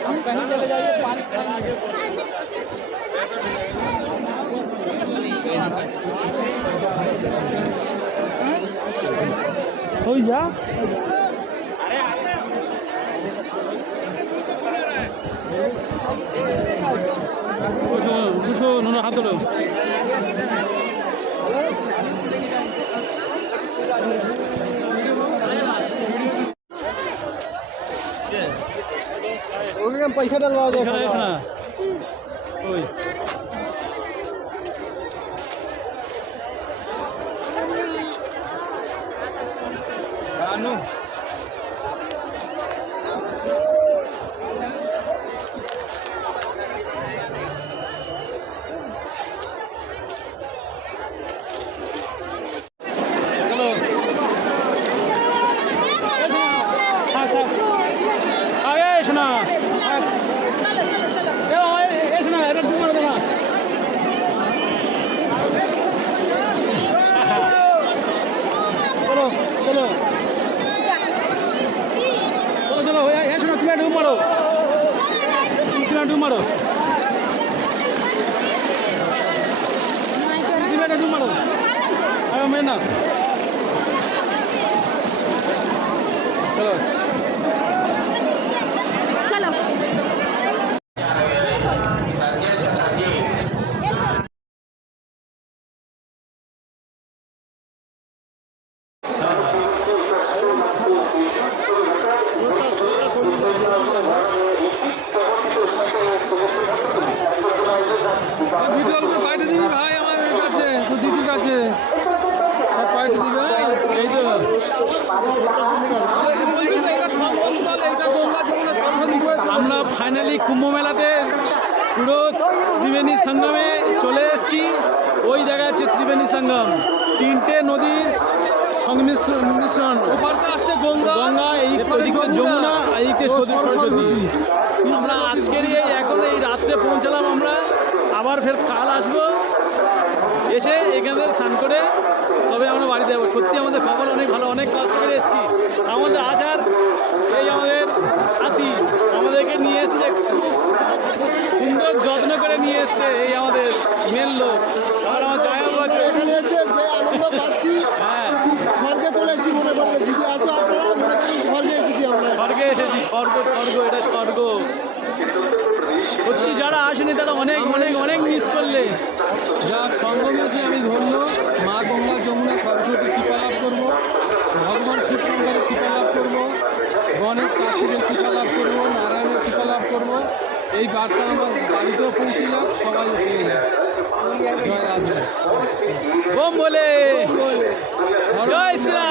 हम कहीं चले जाइए पानी हो जा বুঝো নুনো হাত ধরো पैसा डलवा दो ना ओए आनु मारो मैं ना चलो चलो ভিডিও করে পাঠিয়ে দিবি ভাই আমার কাছে তো দিদির কাছে পাঠিয়ে দিবে এই তো বলবি তো এটা সম্বন্ধ এটা গঙ্গা যমুনা সর্বাধিক হয়েছে আমরা ফাইনালি কুম্ভ মেলাতে পুরো ত্রিবেণী সঙ্গমে চলে এসেছি ওই জায়গা হচ্ছে ত্রিবেণী সঙ্গম তিনটে নদীর সংমিশ্রণ ওপারতে আসছে গঙ্গা গঙ্গা এই যমুনা এইদিকে সরস্বতী আমরা আজকের এখন এই রাত্রে পৌঁছালাম আমরা আবার ফের কাল আসবো এসে এখানে স্নান করে তবে আমরা বাড়িতে যাবো সত্যি আমাদের খবর অনেক ভালো অনেক কষ্ট করে এসেছি আমাদের আসার এই আমাদের সাথী আমাদেরকে নিয়ে এসছে খুব সুন্দর যত্ন করে নিয়ে এসছে এই আমাদের মেন লোক আর আমার এখানে এসে যে আনন্দ পাচ্ছি হ্যাঁ স্বর্গে চলে এসেছি মনে করবেন দিদি আছো আপনারা মনে করবেন স্বর্গে এসেছি আমরা স্বর্গে এসেছি স্বর্গ এটা স্বর্গ সত্যি যারা আসেনি তারা অনেক অনেক অনেক মিস করলে যার সঙ্গমে এসে আমি ধন্য মা গঙ্গা যমুনা সরস্বতী কৃপা লাভ করবো ভগবান শিব শঙ্করের কৃপা লাভ করবো গণেশ কার্তিকের কৃপা লাভ করবো নারায়ণের কৃপা লাভ করবো এই বার্তা আমার বাড়িতেও পৌঁছে যাক সবাই পেয়ে যাক জয় রাধে বোম বলে জয় শ্রী